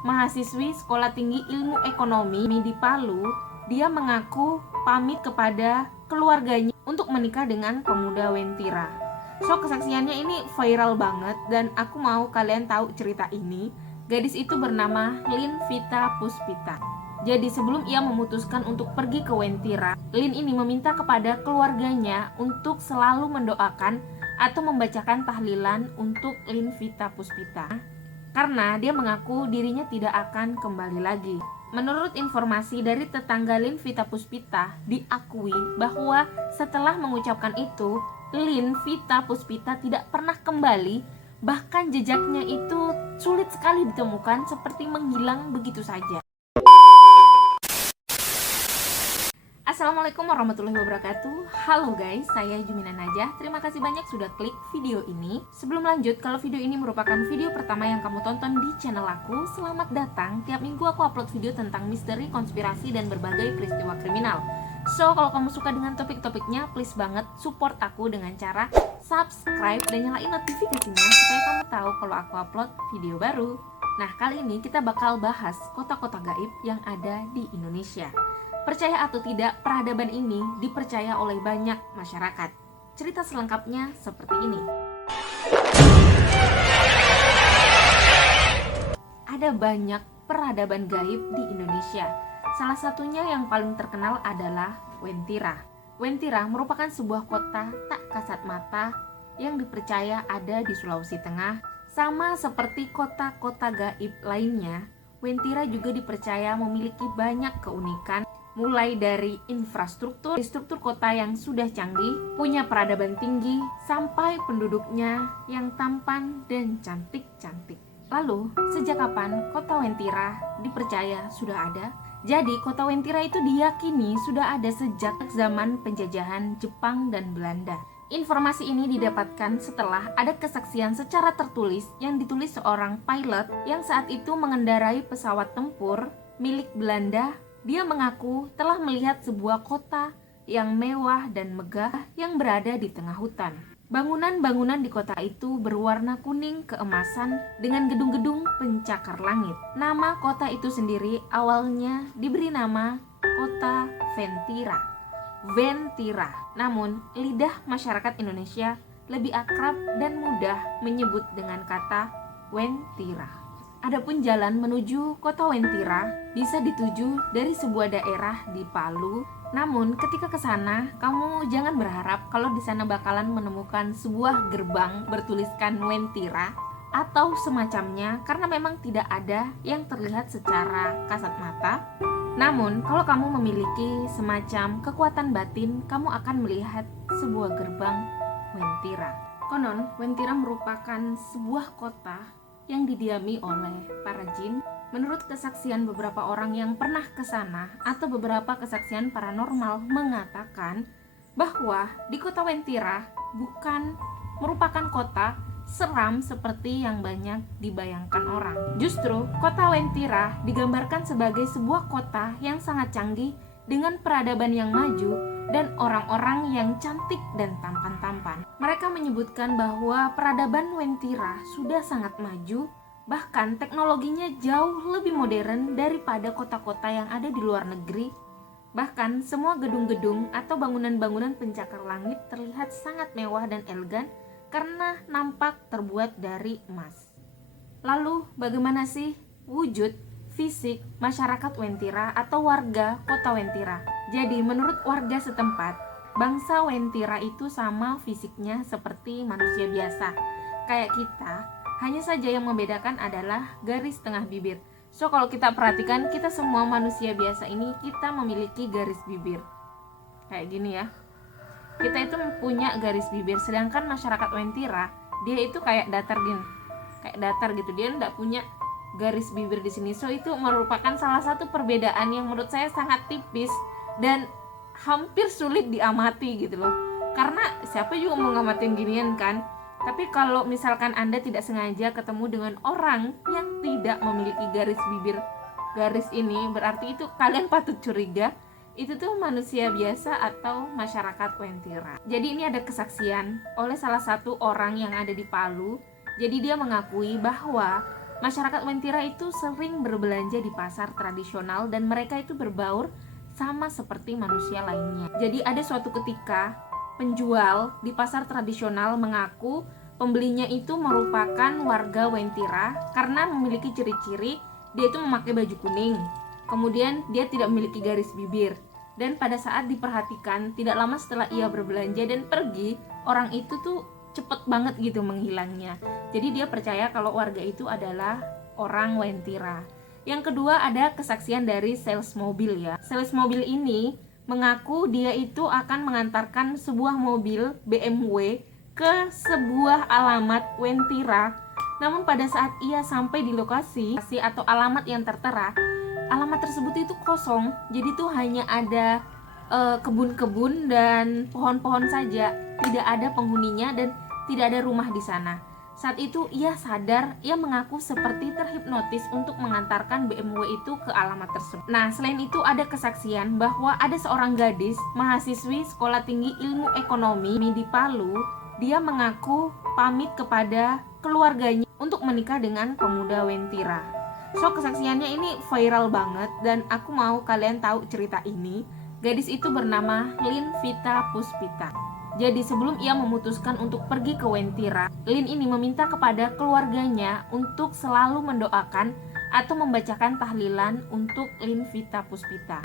mahasiswi Sekolah Tinggi Ilmu Ekonomi di Palu. Dia mengaku pamit kepada keluarganya untuk menikah dengan pemuda Wentira. So, kesaksiannya ini viral banget dan aku mau kalian tahu cerita ini. Gadis itu bernama Lin Vita Puspita. Jadi sebelum ia memutuskan untuk pergi ke Wentira, Lin ini meminta kepada keluarganya untuk selalu mendoakan atau membacakan tahlilan untuk Lin Vita Puspita, karena dia mengaku dirinya tidak akan kembali lagi. Menurut informasi dari tetangga Lin Vita Puspita, diakui bahwa setelah mengucapkan itu, Lin Vita Puspita tidak pernah kembali, bahkan jejaknya itu sulit sekali ditemukan, seperti menghilang begitu saja. Assalamualaikum warahmatullahi wabarakatuh. Halo guys, saya Jumina Najah. Terima kasih banyak sudah klik video ini. Sebelum lanjut, kalau video ini merupakan video pertama yang kamu tonton di channel aku, selamat datang. Tiap minggu aku upload video tentang misteri, konspirasi, dan berbagai peristiwa kriminal. So, kalau kamu suka dengan topik-topiknya, please banget support aku dengan cara subscribe dan nyalain notifikasinya supaya kamu tahu kalau aku upload video baru. Nah, kali ini kita bakal bahas kota-kota gaib yang ada di Indonesia. Percaya atau tidak, peradaban ini dipercaya oleh banyak masyarakat. Cerita selengkapnya seperti ini. Ada banyak peradaban gaib di Indonesia. Salah satunya yang paling terkenal adalah Wentira. Wentira merupakan sebuah kota tak kasat mata yang dipercaya ada di Sulawesi Tengah. Sama seperti kota-kota gaib lainnya, Wentira juga dipercaya memiliki banyak keunikan, mulai dari infrastruktur, struktur kota yang sudah canggih, punya peradaban tinggi, sampai penduduknya yang tampan dan cantik-cantik. Lalu, sejak kapan kota Wentira dipercaya sudah ada? Jadi, kota Wentira itu diyakini sudah ada sejak zaman penjajahan Jepang dan Belanda. Informasi ini didapatkan setelah ada kesaksian secara tertulis yang ditulis seorang pilot yang saat itu mengendarai pesawat tempur milik Belanda. Dia mengaku telah melihat sebuah kota yang mewah dan megah yang berada di tengah hutan. Bangunan-bangunan di kota itu berwarna kuning keemasan dengan gedung-gedung pencakar langit. Nama kota itu sendiri awalnya diberi nama Kota Ventira. Namun, lidah masyarakat Indonesia lebih akrab dan mudah menyebut dengan kata Wentira. Adapun jalan menuju kota Wentira bisa dituju dari sebuah daerah di Palu. Namun ketika ke sana, kamu jangan berharap kalau di sana bakalan menemukan sebuah gerbang bertuliskan Wentira atau semacamnya, karena memang tidak ada yang terlihat secara kasat mata. Namun kalau kamu memiliki semacam kekuatan batin, kamu akan melihat sebuah gerbang Wentira. Konon, Wentira merupakan sebuah kota yang didiami oleh para jin. Menurut kesaksian beberapa orang yang pernah ke sana atau beberapa kesaksian paranormal mengatakan bahwa di kota Wentira bukan merupakan kota seram seperti yang banyak dibayangkan orang. Justru kota Wentira digambarkan sebagai sebuah kota yang sangat canggih dengan peradaban yang maju dan orang-orang yang cantik dan tampan-tampan. Mereka menyebutkan bahwa peradaban Wentira sudah sangat maju, bahkan teknologinya jauh lebih modern daripada kota-kota yang ada di luar negeri. Bahkan semua gedung-gedung atau bangunan-bangunan pencakar langit terlihat sangat mewah dan elegan karena nampak terbuat dari emas. Lalu bagaimana sih wujud fisik masyarakat Wentira atau warga kota Wentira? Jadi menurut warga setempat, bangsa Wentira itu sama fisiknya seperti manusia biasa, kayak kita. Hanya saja yang membedakan adalah garis tengah bibir. So kalau kita perhatikan, kita semua manusia biasa ini kita memiliki garis bibir kayak gini ya. Kita itu punya garis bibir, sedangkan masyarakat Wentira dia itu kayak datar gitu, dia enggak punya garis bibir di sini. So itu merupakan salah satu perbedaan yang menurut saya sangat tipis dan hampir sulit diamati gitu loh. Karena siapa juga mau ngamatin ginian kan? Tapi kalau misalkan Anda tidak sengaja ketemu dengan orang yang tidak memiliki garis ini, berarti itu kalian patut curiga itu tuh manusia biasa atau masyarakat Wentira. Jadi ini ada kesaksian oleh salah satu orang yang ada di Palu. Jadi dia mengakui bahwa Masyarakat Wentira itu sering berbelanja di pasar tradisional dan mereka itu berbaur sama seperti manusia lainnya. Jadi ada suatu ketika penjual di pasar tradisional mengaku pembelinya itu merupakan warga Wentira karena memiliki ciri-ciri dia itu memakai baju kuning, kemudian dia tidak memiliki garis bibir. Dan pada saat diperhatikan, tidak lama setelah ia berbelanja dan pergi, orang itu tuh cepet banget gitu menghilangnya. Jadi dia percaya kalau warga itu adalah orang Wentira. Yang kedua ada kesaksian dari sales mobil ya. Sales mobil ini mengaku dia itu akan mengantarkan sebuah mobil BMW ke sebuah alamat Wentira. Namun pada saat ia sampai di lokasi atau alamat yang tertera, alamat tersebut itu kosong. Jadi tuh hanya ada kebun-kebun dan pohon-pohon saja, tidak ada penghuninya dan tidak ada rumah di sana. Saat itu ia sadar, ia mengaku seperti terhipnotis untuk mengantarkan BMW itu ke alamat tersebut. Nah, selain itu ada kesaksian bahwa ada seorang gadis mahasiswi Sekolah Tinggi Ilmu Ekonomi di Palu. Dia mengaku pamit kepada keluarganya untuk menikah dengan pemuda Wentira. So kesaksiannya ini viral banget dan aku mau kalian tahu cerita ini. Gadis itu bernama Lin Vita Puspita. Jadi sebelum ia memutuskan untuk pergi ke Wentira, Lin ini meminta kepada keluarganya untuk selalu mendoakan atau membacakan tahlilan untuk Lin Vita Puspita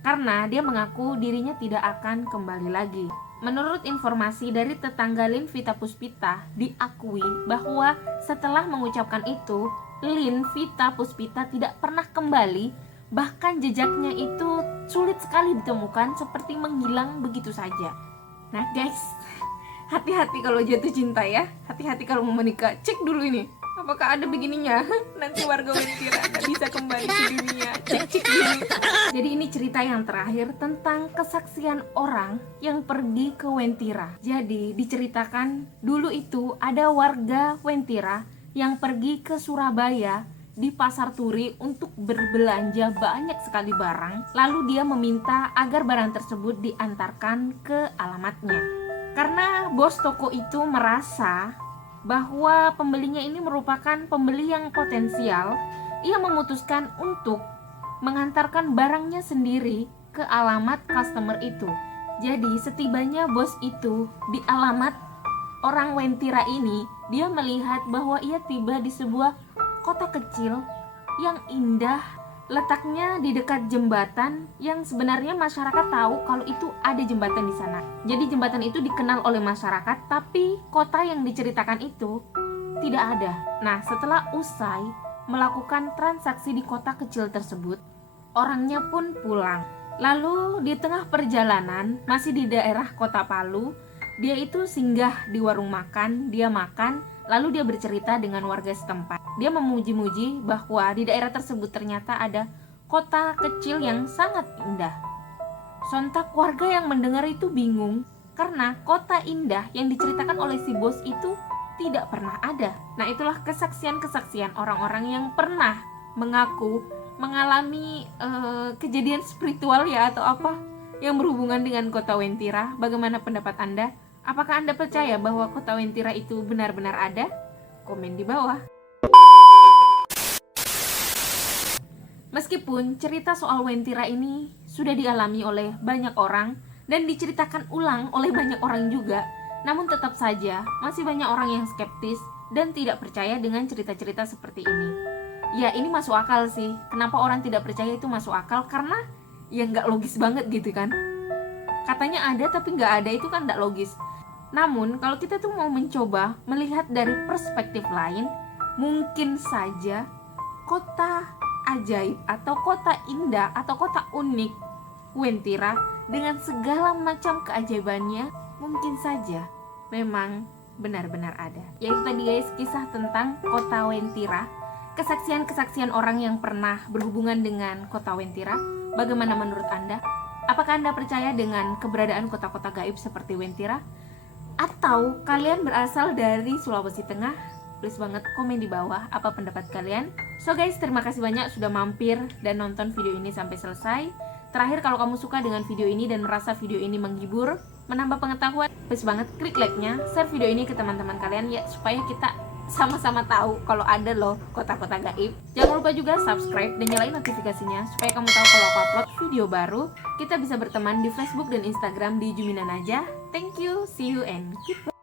karena dia mengaku dirinya tidak akan kembali lagi. Menurut informasi dari tetangga Lin Vita Puspita, diakui bahwa setelah mengucapkan itu, Lin Vita Puspita tidak pernah kembali, bahkan jejaknya itu sulit sekali ditemukan, seperti menghilang begitu saja. Nah guys, hati-hati kalau jatuh cinta ya, hati-hati kalau mau menikah, cek dulu ini apakah ada begininya. Nanti warga Wentira gak bisa kembali ke dunia, cek dulu. Jadi ini cerita yang terakhir tentang kesaksian orang yang pergi ke Wentira. Jadi diceritakan dulu itu ada warga Wentira yang pergi ke Surabaya di Pasar Turi untuk berbelanja banyak sekali barang. Lalu dia meminta agar barang tersebut diantarkan ke alamatnya. Karena bos toko itu merasa bahwa pembelinya ini merupakan pembeli yang potensial, ia memutuskan untuk mengantarkan barangnya sendiri ke alamat customer itu. Jadi setibanya bos itu di alamat orang Wentira ini, dia melihat bahwa ia tiba di sebuah kota kecil yang indah, letaknya di dekat jembatan yang sebenarnya masyarakat tahu kalau itu ada jembatan di sana. Jadi jembatan itu dikenal oleh masyarakat, tapi kota yang diceritakan itu tidak ada. Nah, setelah usai melakukan transaksi di kota kecil tersebut, orangnya pun pulang. Lalu di tengah perjalanan, masih di daerah kota Palu, dia itu singgah di warung makan, dia makan, lalu dia bercerita dengan warga setempat. Dia memuji-muji bahwa di daerah tersebut ternyata ada kota kecil yang sangat indah. Sontak warga yang mendengar itu bingung karena kota indah yang diceritakan oleh si bos itu tidak pernah ada. Nah, itulah kesaksian-kesaksian orang-orang yang pernah mengaku mengalami kejadian spiritual ya atau apa yang berhubungan dengan kota Wentira. Bagaimana pendapat Anda? Apakah Anda percaya bahwa kota Wentira itu benar-benar ada? Komen di bawah. Meskipun cerita soal Wentira ini sudah dialami oleh banyak orang dan diceritakan ulang oleh banyak orang juga, namun tetap saja masih banyak orang yang skeptis dan tidak percaya dengan cerita-cerita seperti ini. Ya, ini masuk akal sih. Kenapa orang tidak percaya itu masuk akal? Karena ya nggak logis banget gitu kan. Katanya ada tapi nggak ada, itu kan nggak logis. Namun kalau kita tuh mau mencoba melihat dari perspektif lain, mungkin saja kota ajaib atau kota indah atau kota unik Wentira dengan segala macam keajaibannya mungkin saja memang benar-benar ada. Yaitu tadi guys, kisah tentang kota Wentira, kesaksian-kesaksian orang yang pernah berhubungan dengan kota Wentira. Bagaimana menurut Anda? Apakah Anda percaya dengan keberadaan kota-kota gaib seperti Wentira? Atau kalian berasal dari Sulawesi Tengah? Please banget komen di bawah apa pendapat kalian. So guys, terima kasih banyak sudah mampir dan nonton video ini sampai selesai. Terakhir, kalau kamu suka dengan video ini dan merasa video ini menghibur, menambah pengetahuan, please banget klik like-nya, share video ini ke teman-teman kalian ya, supaya kita sama-sama tahu kalau ada loh kota-kota gaib. Jangan lupa juga subscribe dan nyalain notifikasinya supaya kamu tahu kalau aku upload video baru. Kita bisa berteman di Facebook dan Instagram di Juminan aja. Thank you, see you and goodbye.